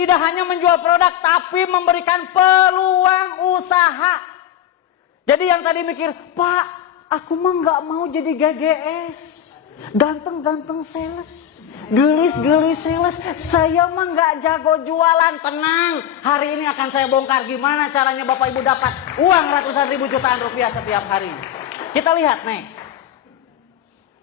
tidak hanya menjual produk, tapi memberikan peluang usaha. Jadi yang tadi mikir, Pak, aku mah nggak mau jadi GGS, ganteng-ganteng sales, gelis-gelis sales. Saya mah nggak jago jualan. Tenang, hari ini akan saya bongkar gimana caranya Bapak Ibu dapat uang ratusan ribu jutaan rupiah setiap hari. Kita lihat next.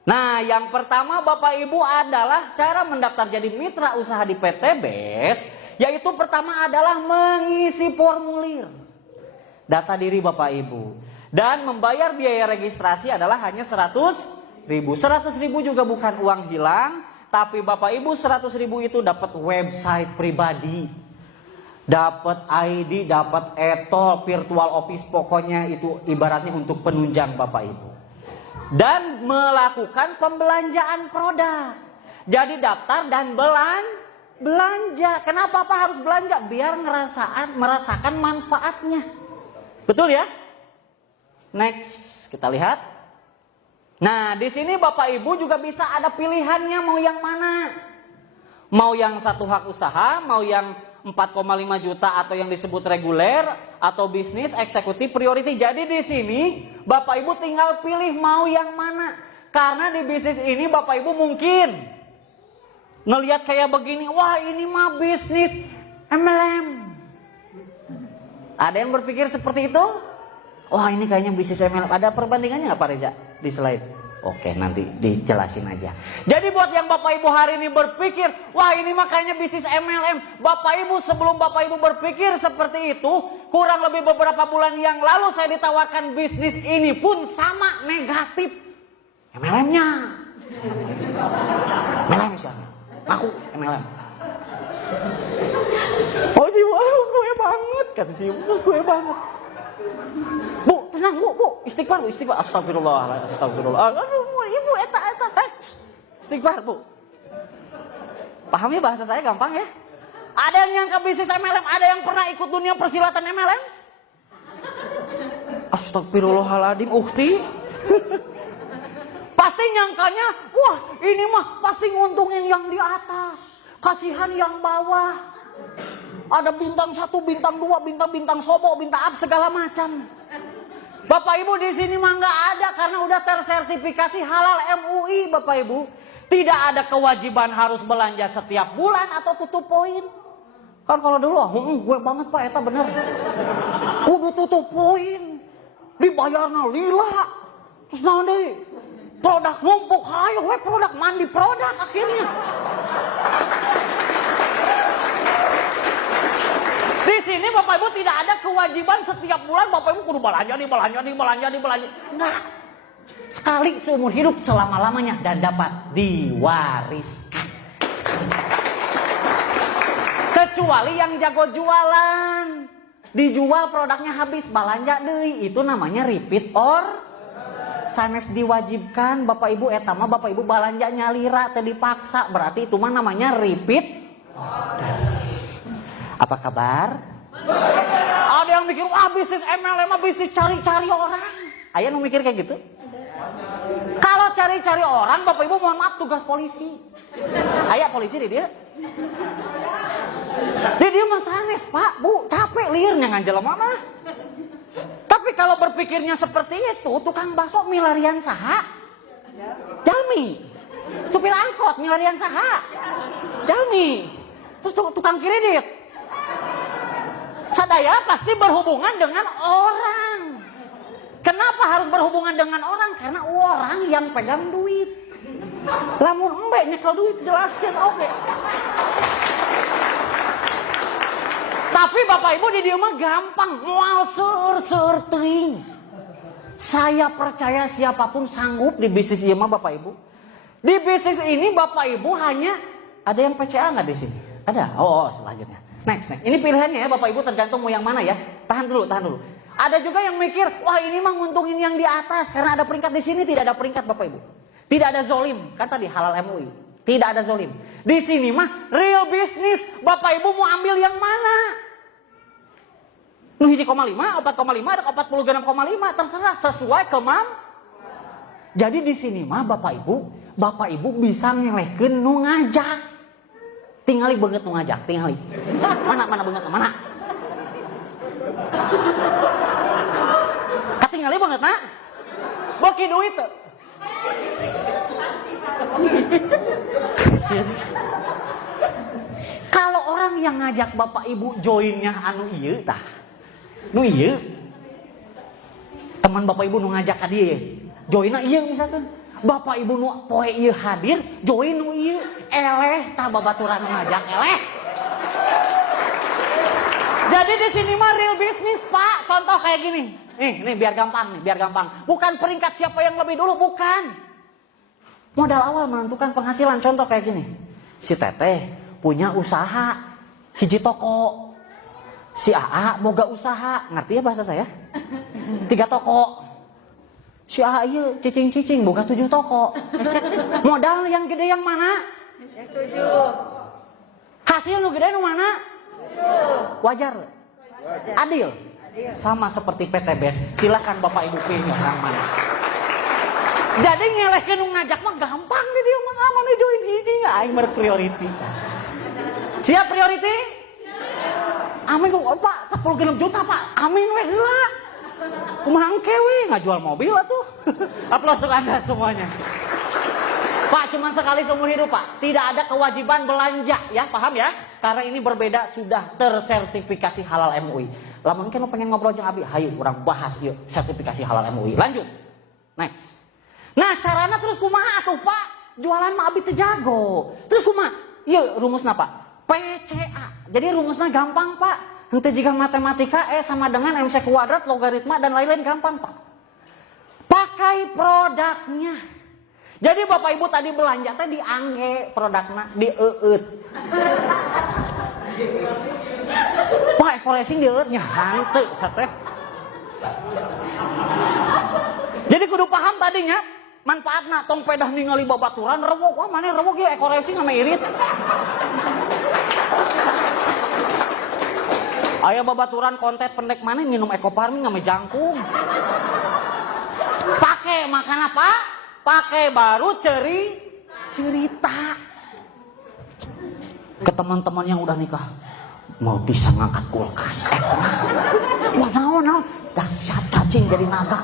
Nah, yang pertama Bapak Ibu adalah cara mendaftar jadi mitra usaha di PT BES, yaitu pertama adalah mengisi formulir data diri Bapak Ibu, dan membayar biaya registrasi adalah hanya 100.000. 100.000 juga bukan uang hilang, tapi Bapak Ibu 100.000 itu dapat website pribadi, dapat ID, dapat etol, virtual office, pokoknya itu ibaratnya untuk penunjang Bapak Ibu. Dan melakukan pembelanjaan produk. Jadi daftar dan belanja. Kenapa Pak harus belanja? Biar merasakan manfaatnya. Betul ya? Next, kita lihat. Nah, di sini Bapak Ibu juga bisa ada pilihannya mau yang mana. Mau yang satu hak usaha, mau yang 4,5 juta atau yang disebut reguler atau bisnis eksekutif priority. Jadi di sini Bapak Ibu tinggal pilih mau yang mana. Karena di bisnis ini Bapak Ibu mungkin ngelihat kayak begini, wah ini mah bisnis MLM. Ada yang berpikir seperti itu? Wah ini kayaknya bisnis MLM. Ada perbandingannya nggak Pak Reza di slide? Oke, nanti dijelasin aja. Jadi buat yang Bapak Ibu hari ini berpikir, wah ini makanya bisnis MLM. Bapak Ibu, sebelum Bapak Ibu berpikir seperti itu, kurang lebih beberapa bulan yang lalu saya ditawarkan bisnis ini pun sama negatif. MLM-nya. MLM misalnya. Aku MLM. Oh sih, wah gue banget. Kata si gue banget. Bu, tenang bu, istighfar bu, istighfar. Astagfirullah, astagfirullah. Aduh, ibu, eta, istighfar bu. Pahami bahasa saya gampang ya? Ada yang nyangka bisnis MLM, ada yang pernah ikut dunia persilatan MLM? Astagfirullahaladzim, ukti. Pasti nyangkanya, wah ini mah pasti nguntungin yang di atas, kasihan yang bawah. Ada bintang 1, bintang 2, bintang sobo, bintang up, segala macam. Bapak Ibu di sini mah nggak ada karena udah tersertifikasi halal MUI Bapak Ibu. Tidak ada kewajiban harus belanja setiap bulan atau tutup poin. Kan kalau dulu, gue banget Pak, eta bener. Kudu tutup poin, dibayarna lila. Terus nanti produk numpuk, ayo produk mandi produk akhirnya. Di sini Bapak Ibu tidak ada kewajiban setiap bulan Bapak Ibu kudu belanja. Nah, sekali seumur hidup selama-lamanya dan dapat diwariskan. Kecuali yang jago jualan, dijual produknya habis, belanja deui, itu namanya repeat or sanes diwajibkan Bapak Ibu etama Bapak Ibu belanja nyalira teu dipaksa, berarti itu mah namanya repeat order. Apa kabar? Ada yang mikir, wah bisnis MLM bisnis cari-cari orang. Ayah nu mikir kayak gitu? Kalau cari-cari orang, Bapak Ibu mohon maaf tugas polisi. Ayah polisi di dia. Di dia mah sanes Pak, Bu, capek liurnya nganjel mana. Tapi kalau berpikirnya seperti itu, tukang bakso milarian saha? Jalmi. Supir angkot milarian saha? Jalmi. Terus tukang kredit. Sadaya pasti berhubungan dengan orang. Kenapa harus berhubungan dengan orang? Karena orang yang pegang duit. Lamun embe nyekel duit jelaskan oke. Tapi Bapak Ibu di dia mah gampang, moal seur teuing. Saya percaya siapapun sanggup di bisnis ieu mah Bapak Ibu. Di bisnis ini Bapak Ibu hanya ada yang PCA nggak di sini? Ada. Oh, selanjutnya. Next. Ini pilihannya ya Bapak Ibu tergantung mau yang mana ya. Tahan dulu. Ada juga yang mikir, wah ini mah nguntungin yang di atas karena ada peringkat. Di sini tidak ada peringkat Bapak Ibu. Tidak ada zolim. Kan tadi halal MUI. Tidak ada zolim. Di sini mah real business. Bapak Ibu mau ambil yang mana? Nu 1,5, 4,5, ada 46,5, terserah sesuai Jadi di sini mah Bapak Ibu bisa ngelehkeun nu ngajak. Tingali banget nu ngajak, tingali. Mana banget, mana? Katingali banget na? Boki duit tuh. Kalau orang yang ngajak bapak ibu joinnya anu ieu tah. Nu ieu. Teman bapak ibu nu ngajak ka dieu. Joinna ieu misalkan. Bapak ibu nu poe ieu hadir, join nu ieu. Eleh tah babaturan nu ngajak eleh. Jadi di sini mah real bisnis, Pak. Contoh kayak gini. Nih biar gampang. Bukan peringkat siapa yang lebih dulu, bukan. Modal awal menentukan penghasilan. Contoh kayak gini. Si Teteh punya usaha hiji toko. Si AA boga usaha. Ngerti ya bahasa saya? 3 toko. Si AA iya cicing boga 7 toko. Modal yang gede yang mana? Yang 7. Hasil nu gede nu mana? 7. Wajar. Adil. Sama seperti PTBS. Silakan Bapak Ibu pilih orang mana. Jadi ngelehkeun nu ngajak mah gampang deh dia mah aman join hiji aing berpriority. Siap priority? Amin kok Pak 46 juta Pak. Amin we heula. Kumaha engke we ngajual mobil atuh. Aplaus untuk Anda semuanya. Pak cuma sekali seumur hidup Pak. Tidak ada kewajiban belanja ya, paham ya? Karena ini berbeda sudah tersertifikasi halal MUI. Lah mungkin lo pengen ngobrol jeung Abi, hayu urang bahas yuk sertifikasi halal MUI. Lanjut. Next. Nah caranya terus kumaha atuh Pak? Jualan mah Abi teu jago. Terus kumaha? Ieu rumusna Pak. PCA. Jadi rumusnya gampang Pak. Henteu jika matematika sama dengan MC kuadrat, logaritma dan lain-lain gampang Pak. Pakai produknya. Jadi Bapak Ibu tadi belanja teh diangge produkna dieueut. Pak ekorasing dieueutnya hanteu sateh. Jadi kudu paham tadinya manfaatna tong pedah ningali babaturan rewok wah mana rewok ieu ekorasing ame irit. Aya babaturan kontet pendek mana minum ekoparmi ame jangkung. Pakai makan apa? Pakai baru cerita ke teman-teman yang udah nikah. Mau bisa ngangkat kulkas. Wah naon dahsyat cacing jadi naga.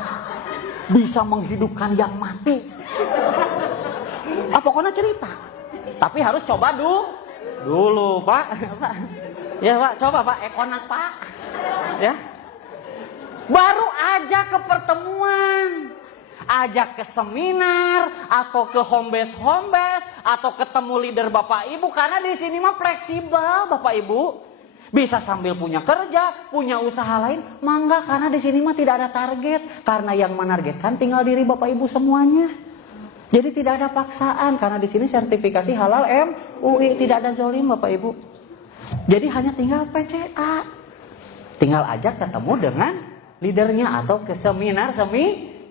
Bisa menghidupkan yang mati. Pokoknya cerita. Tapi harus coba dulu Pak. Ya Pak, coba Pak, ekonak Pak. Ya. Baru aja ke pertemuan. Ajak ke seminar atau ke home base atau ketemu leader Bapak Ibu karena di sini mah fleksibel Bapak Ibu. Bisa sambil punya kerja, punya usaha lain, mangga karena di sini mah tidak ada target. Karena yang menargetkan tinggal diri Bapak Ibu semuanya. Jadi tidak ada paksaan karena di sini sertifikasi halal MUI, tidak ada zolim Bapak Ibu. Jadi hanya tinggal PCA. Tinggal ajak ketemu dengan leadernya atau ke seminar.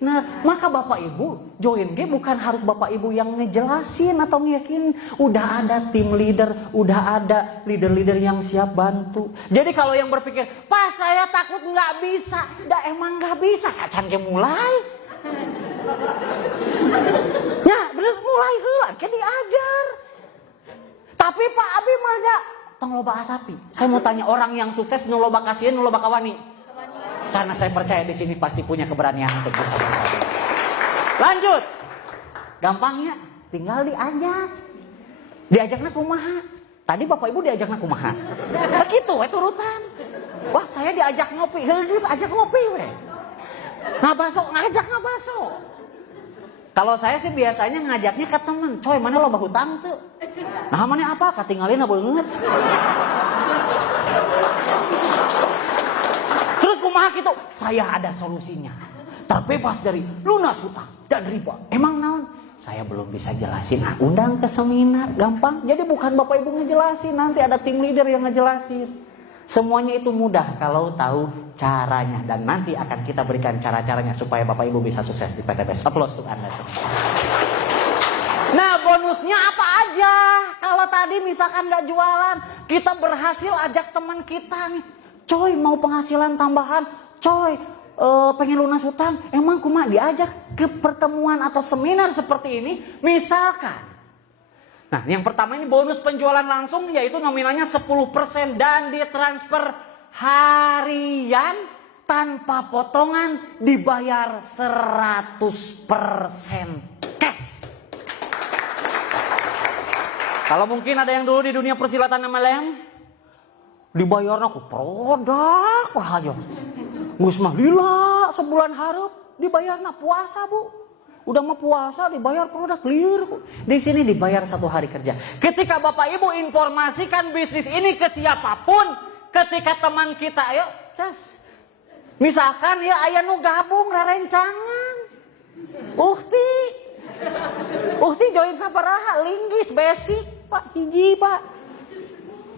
Nah, maka Bapak Ibu join G bukan harus Bapak Ibu yang ngejelasin atau ngeyakinin. Udah ada tim leader, udah ada leader-leader yang siap bantu. Jadi kalau yang berpikir, Pak saya takut nggak bisa. Dah emang nggak bisa, kacan ke mulai. Ya bener mulai heula, kan diajar. Tapi Pak Abi mah ya, tong loba atapi. Saya mau tanya orang yang sukses nu loba kasihan, nu loba kawani. Karena saya percaya di sini pasti punya keberanian untuk bisa berkata. Lanjut. Gampangnya tinggal diajak. Diajakna kumaha? Tadi Bapak Ibu diajakna kumaha? Begitu we turutan. Wah, saya diajak ngopi. Geus ajak ngopi we. Ngajak ngabaso. Kalau saya sih biasanya ngajaknya ke teman. Coy, mana loba hutang tuh? Nah, mana apa? Katinggalina beungeut. Kumaha gitu, saya ada solusinya. Terbebas dari lunas hutang dan riba. Emang naon? Saya belum bisa jelasin. Nah, undang ke seminar, gampang. Jadi bukan Bapak Ibu ngejelasin, nanti ada tim leader yang ngejelasin. Semuanya itu mudah kalau tahu caranya dan nanti akan kita berikan cara-caranya supaya Bapak Ibu bisa sukses di PTBS. Aplaus untuk Anda semua. Nah, bonusnya apa aja? Kalau tadi misalkan nggak jualan, kita berhasil ajak teman kita nih. Coy mau penghasilan tambahan, coy pengen lunas hutang, emang kumaha diajak ke pertemuan atau seminar seperti ini. Misalkan Nah, yang pertama ini bonus penjualan langsung, yaitu nominalnya 10% dan ditransfer harian tanpa potongan, dibayar 100% cash. Kalau mungkin ada yang dulu di dunia persilatan MLM, dibayarnya ku produk aja. Geus mah lila sebulan hareup dibayarna puasa, Bu. Udah mah puasa dibayar produk liur. Di sini dibayar 1 hari kerja. Ketika Bapak Ibu informasikan bisnis ini ke siapapun, ketika teman kita, ayo cas. Misalkan ya aya nu gabung rarencangan. Uhti join sabaraha? Linggis basic, Pak, hiji, Pak.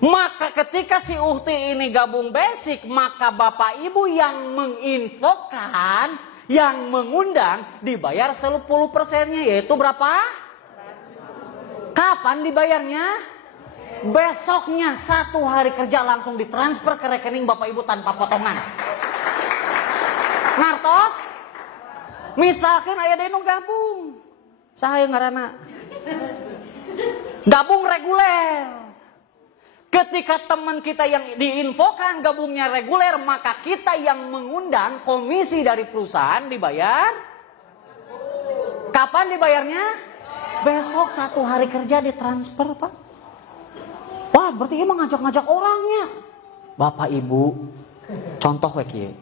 Maka ketika si Uhti ini gabung basic, maka Bapak Ibu yang menginfokan, yang mengundang dibayar 10%-nya, yaitu berapa? Kapan dibayarnya? Besoknya 1 hari kerja langsung ditransfer ke rekening Bapak Ibu tanpa potongan. Ngartos? Misalkan aya deui nu gabung. Saha ngaranna? Gabung reguler. Ketika teman kita yang diinfokan gabungnya reguler, maka kita yang mengundang komisi dari perusahaan dibayar. Kapan dibayarnya? Besok 1 hari kerja ditransfer, Pak. Wah, berarti emang ngajak-ngajak orangnya. Bapak Ibu, contoh we kieu.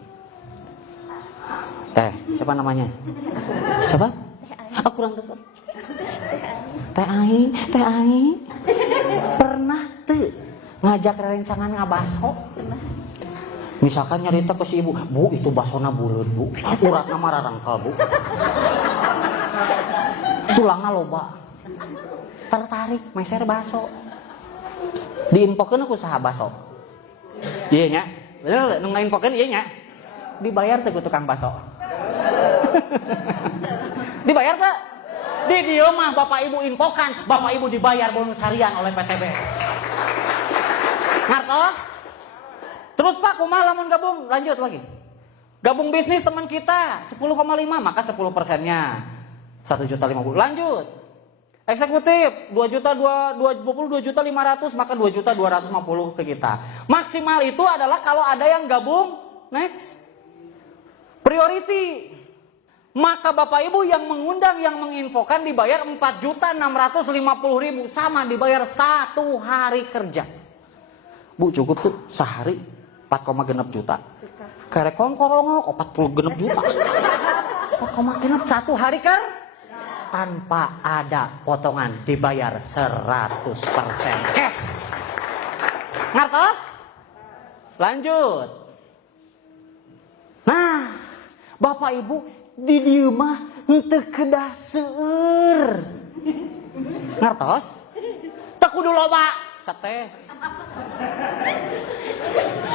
Siapa namanya? Siapa? Aku kurang dekat. Teh Ai. Pernah tuh ngajak rencangan ngabaso? Misalkan nyarita ke si ibu, Bu, itu basona buleut, Bu. Uratna mah rarangkel, Bu. Tulangna loba. Tertarik meser baso. Diinfokeun ku saha baso? Iya nya. Bener nu ngainfokeun ieu nya. Dibayar teh ku tukang baso. Dibayar Pak? Di dieu mah Bapak Ibu infokan, Bapak Ibu dibayar bonus harian oleh PTBS. Ngartos? Terus Pak, kumaha lamun gabung? Lanjut lagi. Gabung bisnis teman kita 10,5, maka 10%-nya 1.050.000. Lanjut. Eksekutif 22.500, maka 2.250.000 ke kita. Maksimal itu adalah kalau ada yang gabung next. Priority. Maka Bapak Ibu yang mengundang, yang menginfokan dibayar 4.650.000, sama dibayar 1 hari kerja. Bu, cukup tuh sehari 4,6 juta. Karek kongkorongok 40 juta. 4,6 1 hari kerja tanpa ada potongan, dibayar 100% cash. Ngertos? Lanjut. Nah, Bapak Ibu di dieu mah henteu kedah seueur. Ngertos? Teu kudu loba sateh.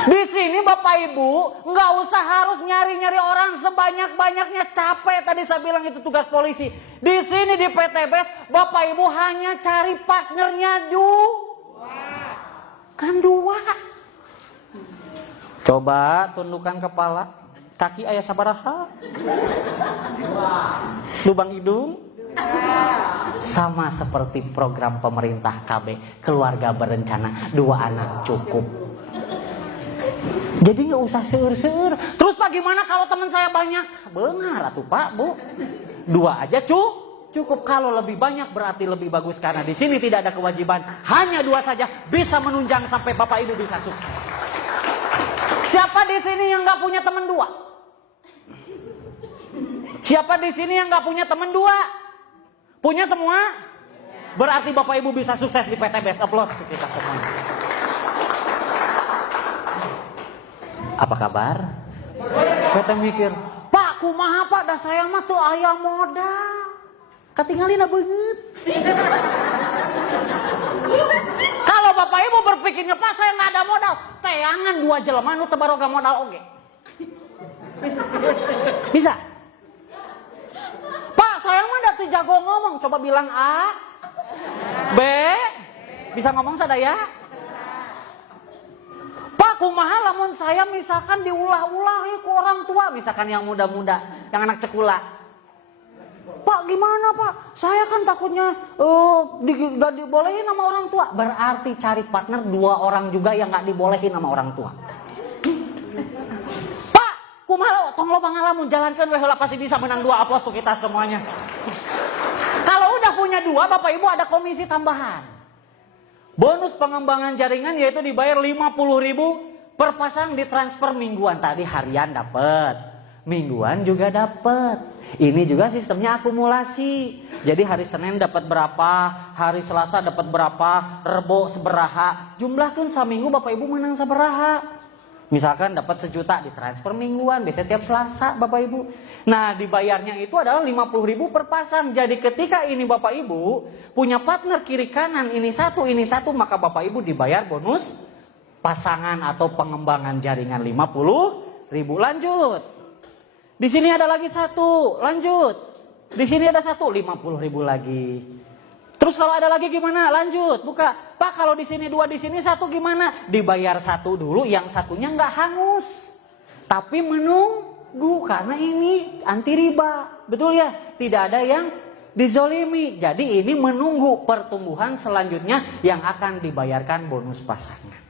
Di sini Bapak Ibu nggak usah harus nyari-nyari orang sebanyak-banyaknya, capek tadi saya bilang itu tugas polisi. Di sini di PTBS Bapak Ibu hanya cari partnernya kan dua. Coba tundukkan kepala, kaki aya sabaraha? Lubang hidung? Sama seperti program pemerintah KB, keluarga berencana 2 anak cukup. Jadi nggak usah seur-seur. Terus Pak, gimana kalau teman saya banyak? Benar atuh Pak, Bu. 2 aja cukup. Kalau lebih banyak berarti lebih bagus, karena di sini tidak ada kewajiban. Hanya 2 saja bisa menunjang sampai Bapak Ibu bisa sukses. Siapa di sini yang nggak punya teman 2? Siapa di sini yang nggak punya teman 2? Punya semua? Berarti Bapak Ibu bisa sukses di PTBS. Aplaus kita semua. Apa kabar? Kita mikir, Pak, kumaha Pak, dah saya mah tuh aya modal. Katinggalina beungeut. Kalau Bapak Ibu berpikirnya, Pak, saya nggak ada modal, teangan 2 jelema nu teu baroga modal oge. Bisa? Pak, saya mah da teu jago ngomong, coba bilang A, B, bisa ngomong sadaya? Pak, kumaha lamun saya misalkan diulah-ulah ku orang tua, misalkan yang muda-muda, yang anak cekula. Pak, Pak gimana Pak? Saya kan takutnya gak dibolehin sama orang tua. Berarti cari partner 2 orang juga yang gak dibolehin sama orang tua. Pak, kumaha tong loba ngalamun jalankan we heula pasti bisa menang 2 aplos tuh kita semuanya. Kalau udah punya 2, Bapak Ibu ada komisi tambahan. Bonus pengembangan jaringan yaitu dibayar 50.000 per pasang, ditransfer mingguan. Tadi harian dapat, mingguan juga dapat. Ini juga sistemnya akumulasi. Jadi hari Senin dapat berapa, hari Selasa dapat berapa, Rebo seberaha. Jumlahkan seminggu Bapak Ibu menang seberaha. Misalkan dapat 1 juta ditransfer mingguan, biasanya tiap Selasa Bapak Ibu. Nah dibayarnya itu adalah 50.000 per pasang. Jadi ketika ini Bapak Ibu punya partner kiri kanan ini satu, maka Bapak Ibu dibayar bonus pasangan atau pengembangan jaringan 50.000. Lanjut. Di sini ada lagi 1, lanjut. Di sini ada 1, 50.000 lagi. Terus kalau ada lagi gimana? Lanjut, buka. Pak kalau di sini 2, di sini 1 gimana? Dibayar 1 dulu, yang satunya nggak hangus. Tapi menunggu karena ini anti riba. Betul ya? Tidak ada yang dizolimi. Jadi ini menunggu pertumbuhan selanjutnya yang akan dibayarkan bonus pasangan.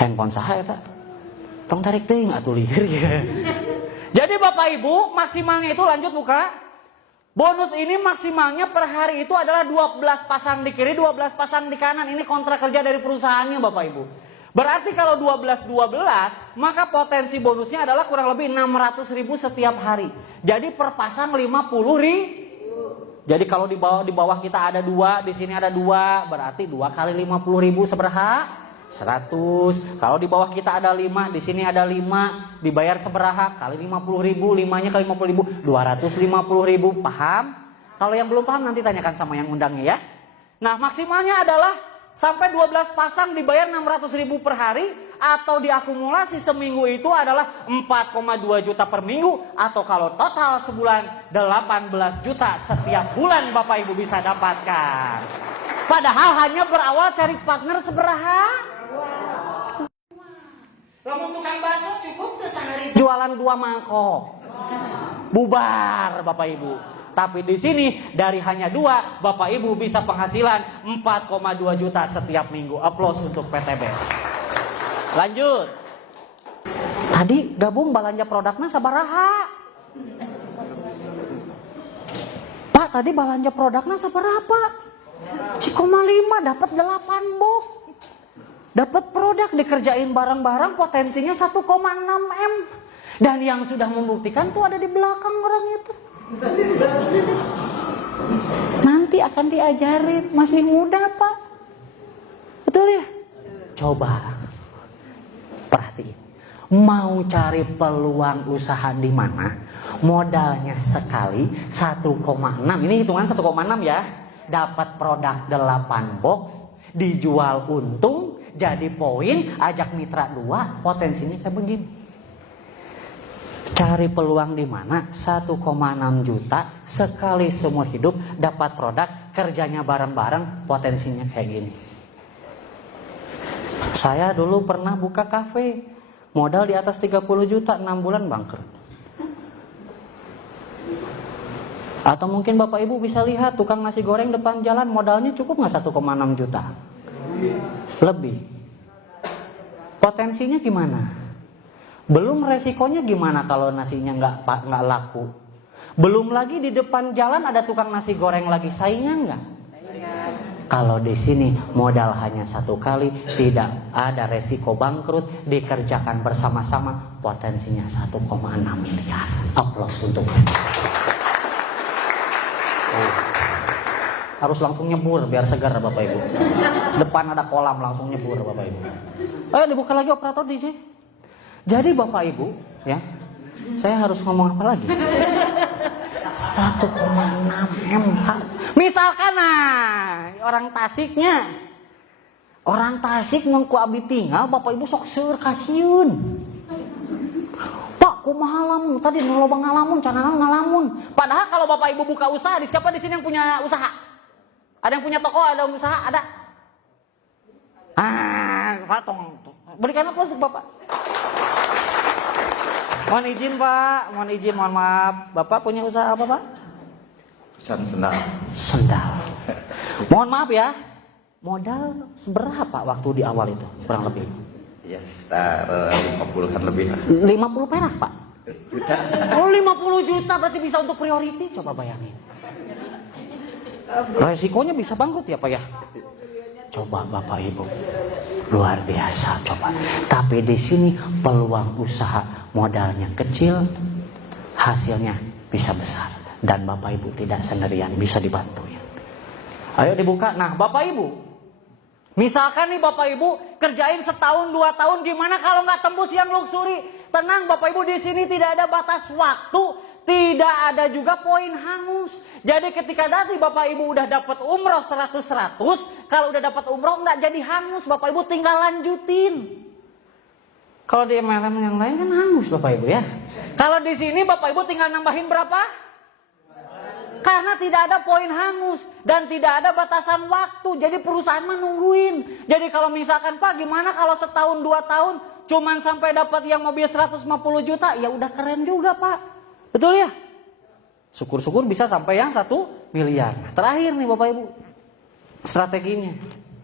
Handphone saha eta? Tong tarik teuing atuh lieur ya. Jadi Bapak Ibu, maksimalnya itu lanjut buka. Bonus ini maksimalnya per hari itu adalah 12 pasang di kiri, 12 pasang di kanan. Ini kontrak kerja dari perusahaannya Bapak Ibu. Berarti kalau 12 maka potensi bonusnya adalah kurang lebih 600.000 setiap hari. Jadi per pasang 50.000. Jadi kalau di bawah kita ada 2, di sini ada 2, berarti 2 kali 50.000 seberapa? 100. Kalau di bawah kita ada 5, di sini ada 5, dibayar seberaha kali 50.000, 5-nya kali 50.000, 250.000. Paham? Kalau yang belum paham nanti tanyakan sama yang undangnya ya. Nah, maksimalnya adalah sampai 12 pasang dibayar 600.000 per hari, atau diakumulasi seminggu itu adalah 4,2 juta per minggu, atau kalau total sebulan 18 juta setiap bulan Bapak Ibu bisa dapatkan. Padahal hanya berawal cari partner seberaha. Lamun tukang bakso cukup tuh sehari jualan 2 mangkok. Bubar Bapak Ibu. Tapi di sini dari hanya 2 Bapak Ibu bisa penghasilan 4,2 juta setiap minggu. Aplaus untuk PTBS. Lanjut. Tadi gabung belanja produknya sabaraha? Pak tadi belanja produknya sabaraha? Cikoma 5 dapat 8 box. Dapat produk dikerjain bareng-bareng potensinya 1,6 M. Dan yang sudah membuktikan tuh ada di belakang orang itu. Nanti akan diajarin, masih muda Pak. Betul ya? Coba perhatiin. Mau cari peluang usaha di mana? Modalnya sekali 1,6. Ini hitungan 1,6 ya. Dapat produk 8 box, dijual untung, jadi poin, ajak mitra 2, potensinya kayak begini. Cari peluang di mana? 1,6 juta sekali seumur hidup dapat produk, kerjanya bareng-bareng, potensinya kayak gini. Saya dulu pernah buka kafe, modal di atas 30 juta, 6 bulan bangkrut. Atau mungkin Bapak Ibu bisa lihat tukang nasi goreng depan jalan, modalnya cukup nggak 1,6 juta? Lebih. Potensinya gimana? Belum resikonya gimana kalau nasinya nggak laku? Belum lagi di depan jalan ada tukang nasi goreng lagi, saingan nggak? Kalau di sini modal hanya 1 kali, tidak ada resiko bangkrut, dikerjakan bersama-sama, potensinya 1,6 miliar. Aplaus untuk mereka. Harus langsung nyebur biar segar Bapak Ibu. Depan ada kolam langsung nyebur Bapak Ibu. Ayo dibuka lagi operator DJ. Jadi Bapak Ibu ya, saya harus ngomong apa lagi? 1,6 M. Misalkan orang Tasiknya, orang Tasik ngku abi tinggal, Bapak Ibu sok seur kasiun. Pak, kumaha lamun tadi nolobang ngalamun, canana ngalamun. Padahal kalau Bapak Ibu buka usaha, di siapa di sini yang punya usaha? Ada yang punya toko, ada yang usaha, ada? Pak, berikan aplaus Bapak. Mohon izin Pak, mohon maaf. Bapak punya usaha apa Pak? Sendal. Sendal. Mohon maaf ya, modal seberapa waktu di awal itu kurang lebih? Ya sekitar 50-an lebih lah. 50 perak Pak? Juta. Oh 50 juta berarti bisa untuk priority, coba bayangin. Resikonya bisa bangkrut ya Pak ya? Coba Bapak Ibu, luar biasa coba. Tapi di sini peluang usaha modalnya kecil, hasilnya bisa besar. Dan Bapak Ibu tidak sendirian, bisa dibantu ya. Ayo dibuka. Nah Bapak Ibu, misalkan nih Bapak Ibu kerjain setahun 2 tahun, gimana kalau nggak tembus yang luxury? Tenang Bapak Ibu, di sini tidak ada batas waktu, tidak ada juga poin hangus. Jadi ketika nanti Bapak Ibu udah dapat umroh 100-100, kalau udah dapat umroh nggak jadi hangus, Bapak Ibu tinggal lanjutin. Kalau di MLM yang lain kan hangus Bapak Ibu ya. Kalau di sini Bapak Ibu tinggal nambahin berapa? Karena tidak ada poin hangus dan tidak ada batasan waktu. Jadi perusahaan menungguin. Jadi kalau misalkan Pak gimana kalau setahun 2 tahun cuman sampai dapat yang mobil 150 juta, ya udah keren juga Pak. Betul ya? Syukur-syukur bisa sampai yang 1 miliar. Nah, terakhir nih Bapak Ibu, strateginya.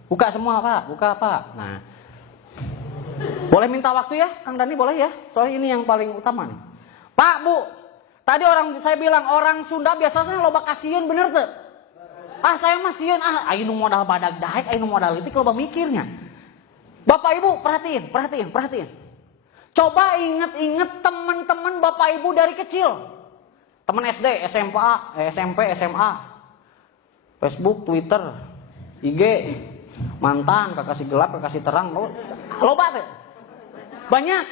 Buka semua Pak, buka Pak. Nah, boleh minta waktu ya, Kang Dani boleh ya? Soalnya ini yang paling utama nih. Pak, Bu, tadi saya bilang orang Sunda biasanya loba kasiun, bener tuh? Ah saya mah sieun, ainu modal badag daek, ainu modal litik loba mikirnya. Bapak Ibu perhatiin. Coba inget teman-teman Bapak Ibu dari kecil. Teman SD, SMP, SMA, Facebook, Twitter, IG, mantan, kekasih gelap, kekasih terang, loba tuh. Banyak.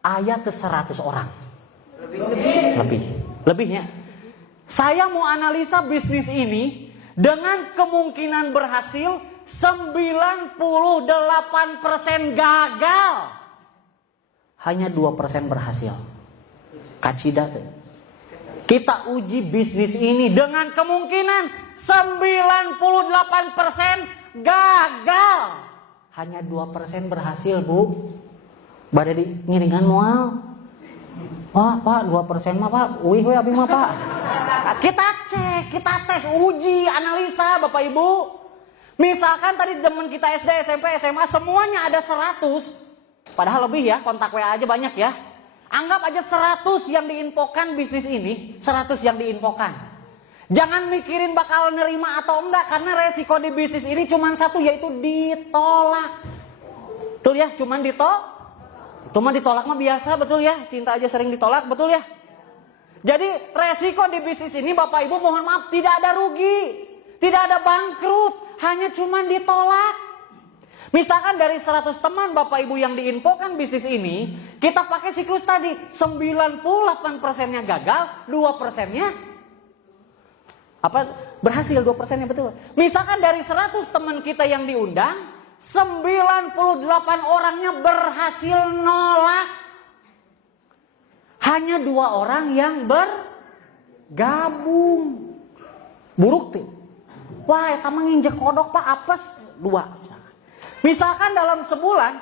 Ayat ke 100 orang. Lebihnya. Saya mau analisa bisnis ini dengan kemungkinan berhasil 98% gagal. Hanya 2% berhasil. Kacida tuh. Kita uji bisnis ini dengan kemungkinan 98% gagal. Hanya 2% berhasil, Bu. Bade di ngiringan moal. Wah, Pak, 2% mah, Pak. Uih, abi mah, Pak. Kita cek, kita tes, uji, analisa, Bapak Ibu. Misalkan tadi teman kita SD, SMP, SMA semuanya ada 100. Padahal lebih ya, kontak WA aja banyak ya. Anggap aja 100 yang diinfokan bisnis ini, 100 yang diinfokan. Jangan mikirin bakal nerima atau enggak, karena resiko di bisnis ini cuma satu, yaitu ditolak. Betul ya, cuman ditolak mah biasa, betul ya. Cinta aja sering ditolak, betul ya. Jadi resiko di bisnis ini Bapak Ibu mohon maaf tidak ada rugi, tidak ada bangkrut, hanya cuman ditolak. Misalkan dari 100 teman Bapak Ibu yang diinfokan bisnis ini, kita pakai siklus tadi, 98%-nya gagal, 2%-nya berhasil, 2%-nya betul. Misalkan dari 100 teman kita yang diundang, 98 orangnya berhasil nolak. Hanya 2 orang yang bergabung. Buruk tuh. Wah, eta mah nginjek kodok Pak, apes 2. Misalkan dalam sebulan,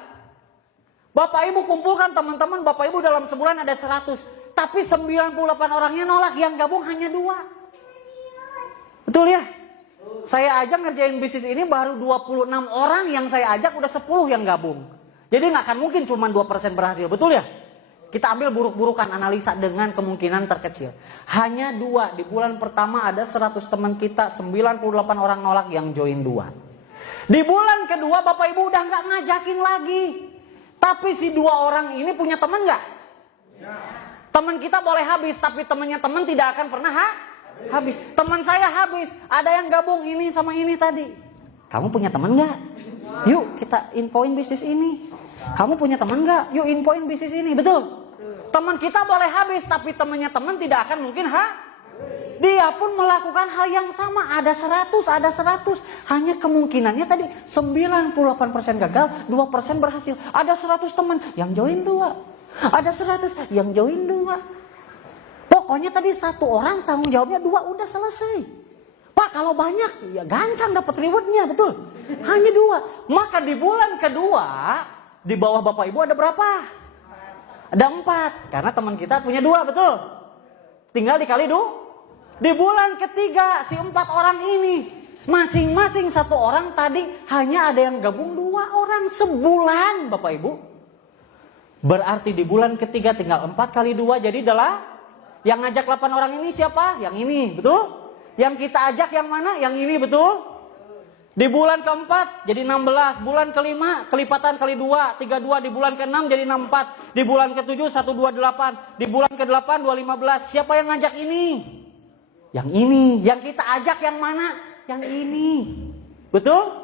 Bapak Ibu kumpulkan teman-teman Bapak Ibu dalam sebulan ada 100. Tapi 98 orangnya nolak, yang gabung hanya 2. Betul ya? Saya aja ngerjain bisnis ini baru 26 orang yang saya ajak, udah 10 yang gabung. Jadi nggak akan mungkin cuma 2% berhasil, betul ya? Kita ambil buruk-burukan analisa dengan kemungkinan terkecil. Hanya 2, di bulan pertama ada 100 teman kita, 98 orang nolak yang join 2. Di bulan kedua Bapak Ibu udah nggak ngajakin lagi. Tapi si 2 orang ini punya teman nggak? Ya. Teman kita boleh habis, tapi temannya teman tidak akan pernah habis. Teman saya habis, ada yang gabung ini sama ini tadi. Kamu punya teman nggak? Yuk kita infoin bisnis ini. Kamu punya teman nggak? Yuk infoin bisnis ini, betul? Teman kita boleh habis, tapi temannya teman tidak akan mungkin dia pun melakukan hal yang sama. Ada 100. Hanya kemungkinannya tadi 98% gagal, 2% berhasil. Ada 100 teman yang join 2. Ada 100 yang join 2. Pokoknya tadi 1 orang tanggung jawabnya 2, udah selesai. Pak kalau banyak ya gancang dapat rewardnya, betul. Hanya 2. Maka di bulan kedua di bawah Bapak Ibu ada berapa? Ada 4, karena teman kita punya 2, betul? Tinggal dikali di bulan ketiga si 4 orang ini, masing-masing 1 orang tadi hanya ada yang gabung 2 orang sebulan, Bapak Ibu. Berarti di bulan ketiga tinggal 4 kali 2, jadi adalah yang ngajak 8 orang ini siapa? Yang ini, betul? Yang kita ajak yang mana? Yang ini, betul? Di bulan keempat jadi 16, bulan kelima kelipatan kali 2, 32, di bulan ke-6 jadi 64, di bulan ke-7 128, di bulan ke-8 215. Siapa yang ngajak ini? Yang ini. Yang kita ajak yang mana? Yang ini. Betul?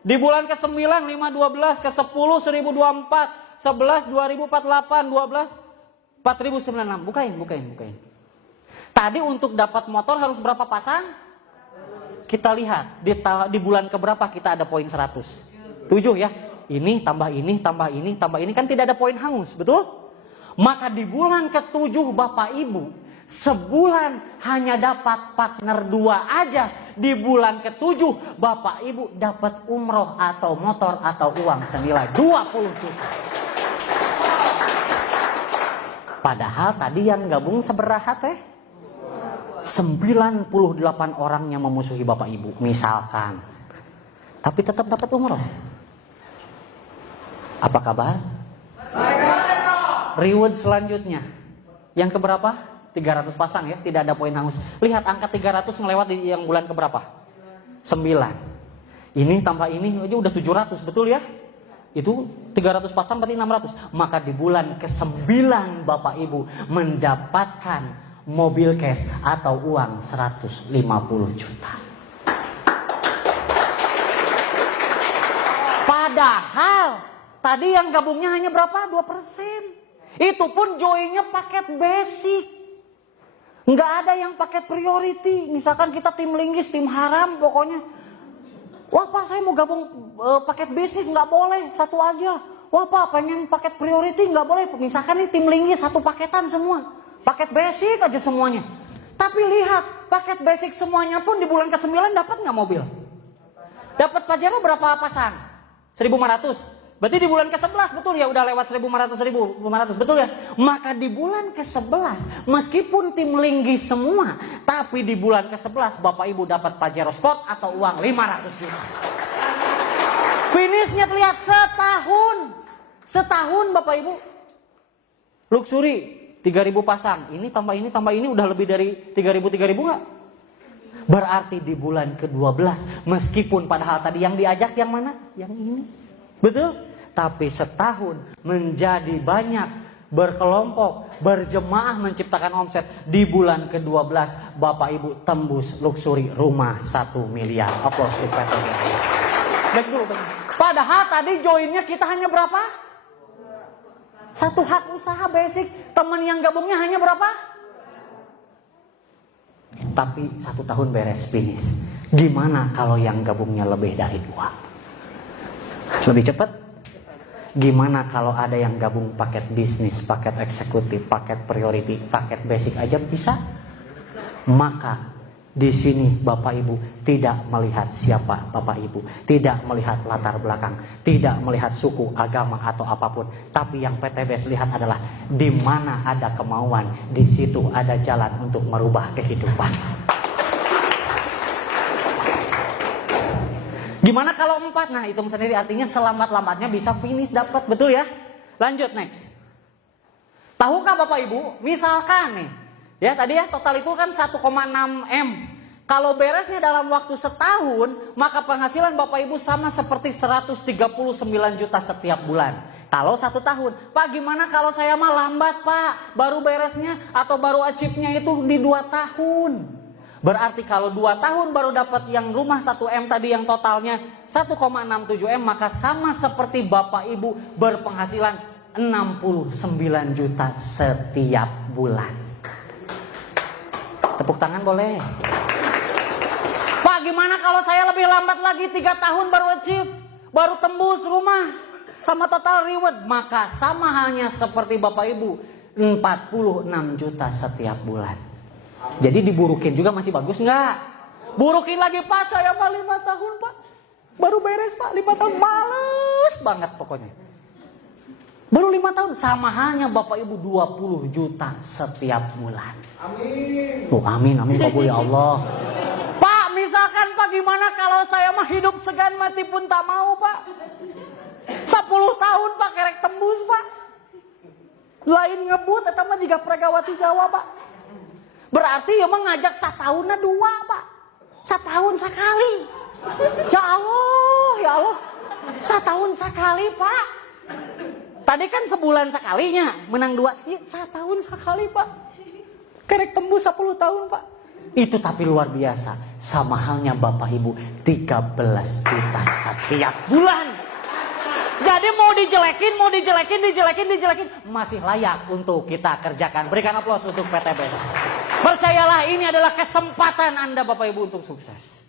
Di bulan ke-9 512, ke-10 1024, 11 2048, 12 4096. Bukain. Tadi untuk dapat motor harus berapa pasang? Kita lihat di bulan keberapa kita ada poin 100. 7 ya. Ini tambah ini, tambah ini, tambah ini, kan tidak ada poin hangus, betul? Maka di bulan ke-7 Bapak Ibu, sebulan hanya dapat partner 2 aja. Di bulan ke-7 Bapak Ibu dapat umroh atau motor atau uang senilai 20 juta. Padahal tadi yang gabung seberaha teh? 98 orang yang memusuhi Bapak Ibu misalkan, tapi tetap dapat umroh. Apa kabar? Reward selanjutnya yang keberapa? 300 pasang ya, tidak ada poin hangus. Lihat angka 300 ngelewat di yang bulan keberapa? 9. Ini tambah ini aja udah 700, betul ya? Itu 300 pasang berarti 600. Maka di bulan ke-9 Bapak Ibu mendapatkan mobil cash atau uang 150 juta. Padahal tadi yang gabungnya hanya berapa? 2%. Itu pun joinnya paket basic. Nggak ada yang paket priority. Misalkan kita tim linggis, tim haram pokoknya. Wah Pak, saya mau gabung paket bisnis, nggak boleh, 1 aja. Wah Pak, pengen paket priority, nggak boleh. Misalkan ini tim linggis 1 paketan semua. Paket basic aja semuanya. Tapi lihat, paket basic semuanya pun di bulan ke-9 dapat nggak mobil? Dapat Pajero berapa pasang? 1.500. Berarti di bulan ke-11 betul ya, udah lewat 1.500, betul ya? Maka di bulan ke-11 meskipun tim linggis semua, tapi di bulan ke-11 Bapak Ibu dapat Pajero Sport atau uang 500 juta. Finishnya terlihat setahun Bapak Ibu. Luxury 3.000 pasang, ini tambah ini udah lebih dari 3.000 nggak? Berarti di bulan ke-12 meskipun padahal tadi yang diajak yang mana? Yang ini, betul? Tapi setahun menjadi banyak, berkelompok, berjemaah menciptakan omset. Di bulan ke-12 Bapak Ibu tembus luxury rumah 1 miliar. Aplaus untuk PTBS. Baik dulu. Padahal tadi joinnya kita hanya berapa? 1 hak usaha basic. Teman yang gabungnya hanya berapa? Tapi 1 tahun beres finish. Gimana kalau yang gabungnya lebih dari 2? Lebih cepat? Gimana kalau ada yang gabung paket bisnis, paket eksekutif, paket priority, paket basic aja bisa? Maka di sini Bapak Ibu tidak melihat siapa Bapak Ibu, tidak melihat latar belakang, tidak melihat suku, agama atau apapun. Tapi yang PTBS lihat adalah di mana ada kemauan, di situ ada jalan untuk merubah kehidupan. Gimana kalau 4? Nah, hitung sendiri, artinya selambat-lambatnya bisa finish dapat, betul ya? Lanjut next. Tahukah Bapak Ibu, misalkan nih, ya tadi ya total itu kan 1,6 M. Kalau beresnya dalam waktu setahun, maka penghasilan Bapak Ibu sama seperti 139 juta setiap bulan. Kalau 1 tahun, Pak gimana kalau saya mah lambat Pak, baru beresnya atau baru achieve-nya itu di 2 tahun. Berarti kalau 2 tahun baru dapat yang rumah 1 M tadi yang totalnya 1,67 M, maka sama seperti Bapak Ibu berpenghasilan 69 juta setiap bulan. Tepuk tangan boleh. Pak gimana kalau saya lebih lambat lagi 3 tahun baru achieve, baru tembus rumah sama total reward, maka sama halnya seperti Bapak Ibu 46 juta setiap bulan. Jadi diburukin juga masih bagus nggak? Burukin lagi Pak, saya mah 5 tahun Pak, baru beres Pak, 5 tahun, males banget pokoknya. Baru 5 tahun, sama halnya Bapak Ibu 20 juta setiap bulan. Amin. Oh, amin, amin kabul ya Allah. Pak, misalkan Pak gimana kalau saya mah hidup segan mati pun tak mau Pak. 10 tahun Pak kerek tembus Pak. Lain ngebut eta mah jiga Pregawati Jawa Pak. Berarti ya mah ngajak satahunna 2 Pak. Setahun sekali. Ya Allah, ya Allah. Setahun sekali Pak. Tadi kan sebulan sekalinya menang 2. Ya, setahun sekali Pak. Kerek tembus 10 tahun Pak. Itu tapi luar biasa. Sama halnya Bapak Ibu 13 juta setiap bulan. Jadi mau dijelekin, dijelekin. Masih layak untuk kita kerjakan. Berikan aplaus untuk PTBS. Percayalah ini adalah kesempatan Anda Bapak Ibu untuk sukses.